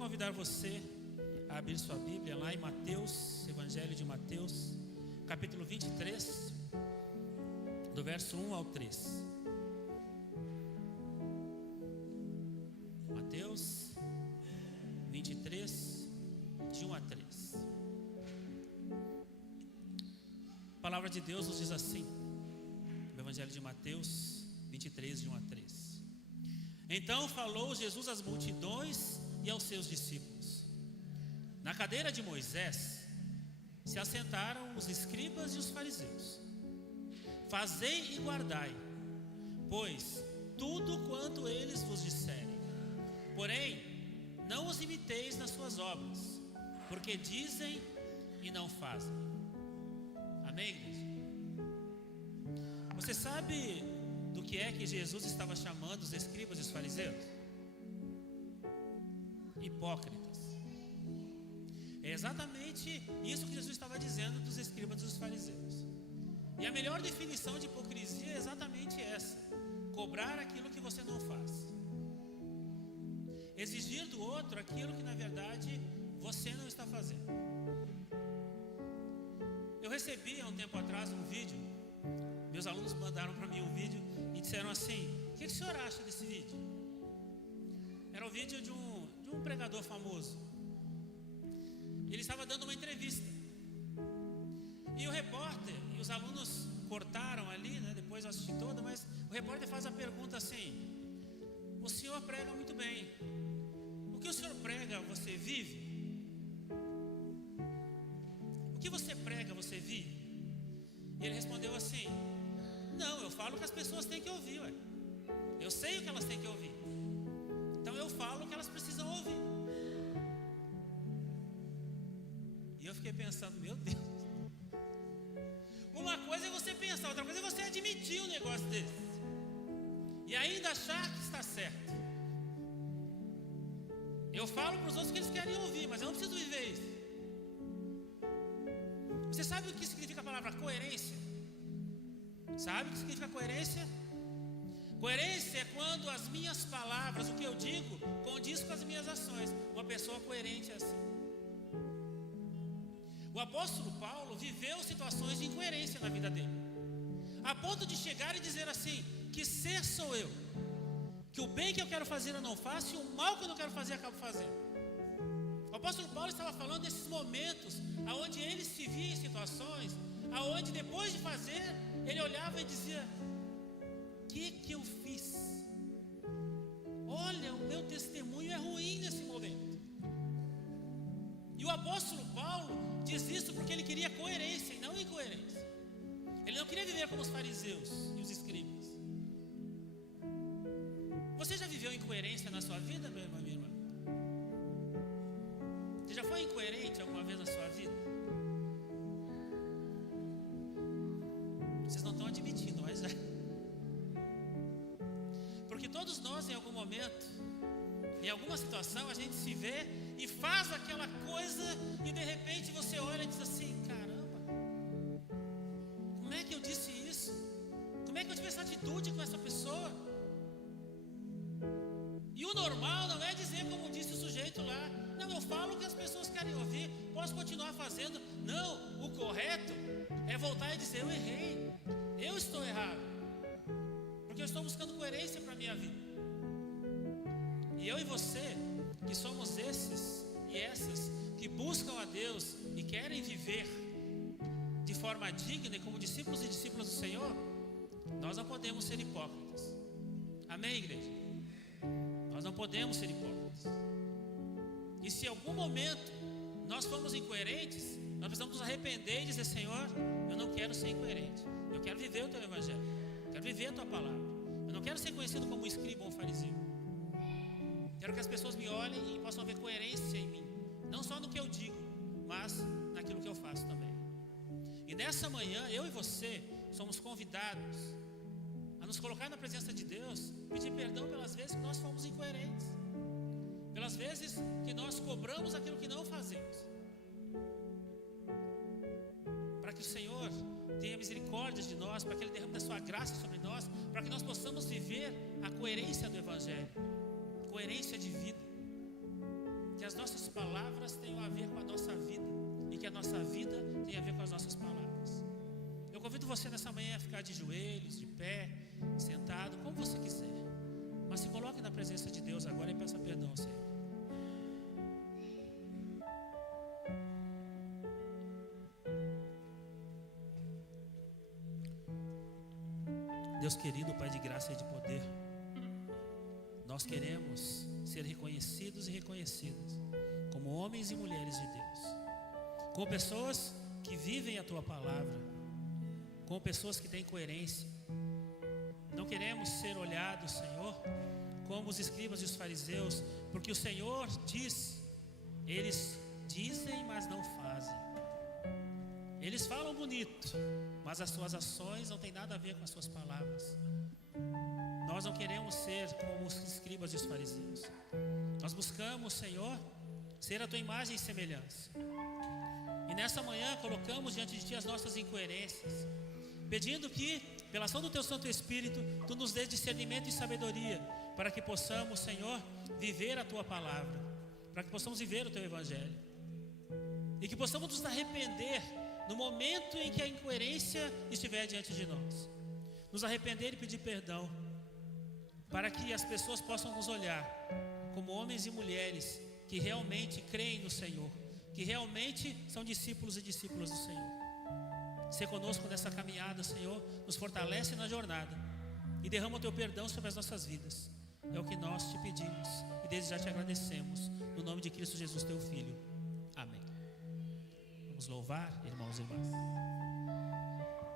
convidar você a abrir sua Bíblia lá em Mateus, Evangelho de Mateus, capítulo 23, do verso 1 ao 3. Mateus 23, de 1 a 3. A palavra de Deus nos diz assim, no Evangelho de Mateus 23, de 1 a 3. Então falou Jesus às multidões e aos seus discípulos. Na cadeira de Moisés se assentaram os escribas e os fariseus. Fazei e guardai, pois, tudo quanto eles vos disserem. Porém, não os imiteis nas suas obras, porque dizem e não fazem. Amém, igreja? Você sabe do que é que Jesus estava chamando os escribas e os fariseus? Hipócritas. É exatamente isso que Jesus estava dizendo dos escribas e dos fariseus. E a melhor definição de hipocrisia é exatamente essa: cobrar aquilo que você não faz, exigir do outro aquilo que na verdade você não está fazendo. Eu recebi há um tempo atrás um vídeo. Meus alunos mandaram para mim um vídeo e disseram assim: o que o senhor acha desse vídeo? Era o vídeo de um pregador famoso. Ele estava dando uma entrevista. E o repórter, e os alunos cortaram ali, né? Depois eu assisti toda, mas o repórter faz a pergunta assim: o senhor prega muito bem. O que o senhor prega, você vive? O que você prega, você vive? E ele respondeu assim: não, eu falo o que as pessoas têm que ouvir, ué. Eu sei o que elas têm que ouvir, então eu falo o que elas precisam ouvir. E eu fiquei pensando, meu Deus. Uma coisa é você pensar, outra coisa é você admitir um negócio desse e ainda achar que está certo. Eu falo para os outros o que eles querem ouvir, mas eu não preciso viver isso. Você sabe o que significa a palavra coerência? Sabe o que significa coerência? Coerência é quando as minhas palavras, o que eu digo, condiz com as minhas ações. Uma pessoa coerente é assim. O apóstolo Paulo viveu situações de incoerência na vida dele, a ponto de chegar e dizer assim: que ser sou eu, que o bem que eu quero fazer eu não faço, e o mal que eu não quero fazer eu acabo fazendo. O apóstolo Paulo estava falando desses momentos onde ele se via em situações onde depois de fazer ele olhava e dizia: o que eu fiz? Olha, o meu testemunho é ruim nesse momento. E o apóstolo Paulo diz isso porque ele queria coerência e não incoerência. Ele não queria viver como os fariseus e os escribas. Você já viveu incoerência na sua vida, meu irmão, minha irmã? Você já foi incoerente alguma vez na sua vida? Vocês não estão admitindo, mas é. Porque todos nós, em algum momento, em alguma situação, a gente se vê e faz aquela coisa e de repente você olha e diz assim: caramba, como é que eu disse isso? Como é que eu tive essa atitude com essa pessoa? E o normal não é dizer como disse o sujeito lá: não, eu falo o que as pessoas querem ouvir, posso continuar fazendo. Não, o correto é voltar e dizer: eu errei, eu estou errado, porque eu estou buscando coerência para a minha vida. E eu e você, que somos esses e essas que buscam a Deus e querem viver de forma digna e como discípulos e discípulas do Senhor, nós não podemos ser hipócritas. Amém, igreja? Nós não podemos ser hipócritas. E se em algum momento nós formos incoerentes, nós precisamos nos arrepender e dizer: Senhor, eu não quero ser incoerente, eu quero viver o Teu Evangelho, eu quero viver a Tua Palavra. Eu não quero ser conhecido como um escriba ou um fariseu. Quero que as pessoas me olhem e possam ver coerência em mim, não só no que eu digo, mas naquilo que eu faço também. E nessa manhã, eu e você somos convidados a nos colocar na presença de Deus, pedir perdão pelas vezes que nós fomos incoerentes, pelas vezes que nós cobramos aquilo que não fazemos, para que o Senhor tenha misericórdia de nós, para que Ele derrame da sua graça sobre nós, para que nós possamos viver a coerência do Evangelho, coerência de vida, que as nossas palavras tenham a ver com a nossa vida e que a nossa vida tenha a ver com as nossas palavras. Eu convido você nessa manhã a ficar de joelhos, de pé, sentado, como você quiser. Mas se coloque na presença de Deus agora e peça perdão ao Senhor. Deus querido, Pai de graça e de poder, nós queremos ser reconhecidos e reconhecidas como homens e mulheres de Deus, como pessoas que vivem a Tua palavra, como pessoas que têm coerência. Não queremos ser olhados, Senhor, como os escribas e os fariseus, porque o Senhor diz, eles dizem, mas não fazem. Eles falam bonito, mas as suas ações não têm nada a ver com as suas palavras. Nós não queremos ser como os escribas e os fariseus. Nós buscamos, Senhor, ser a Tua imagem e semelhança. E nessa manhã colocamos diante de Ti as nossas incoerências, pedindo que, pela ação do Teu Santo Espírito, Tu nos dê discernimento e sabedoria, para que possamos, Senhor, viver a Tua palavra, para que possamos viver o Teu Evangelho, e que possamos nos arrepender no momento em que a incoerência estiver diante de nós. Nos arrepender e pedir perdão, para que as pessoas possam nos olhar como homens e mulheres que realmente creem no Senhor, que realmente são discípulos e discípulas do Senhor. Ser conosco nessa caminhada, Senhor, nos fortalece na jornada e derrama o Teu perdão sobre as nossas vidas. É o que nós Te pedimos e desde já Te agradecemos, no nome de Cristo Jesus, Teu Filho. Amém. Vamos louvar, irmãos e irmãs.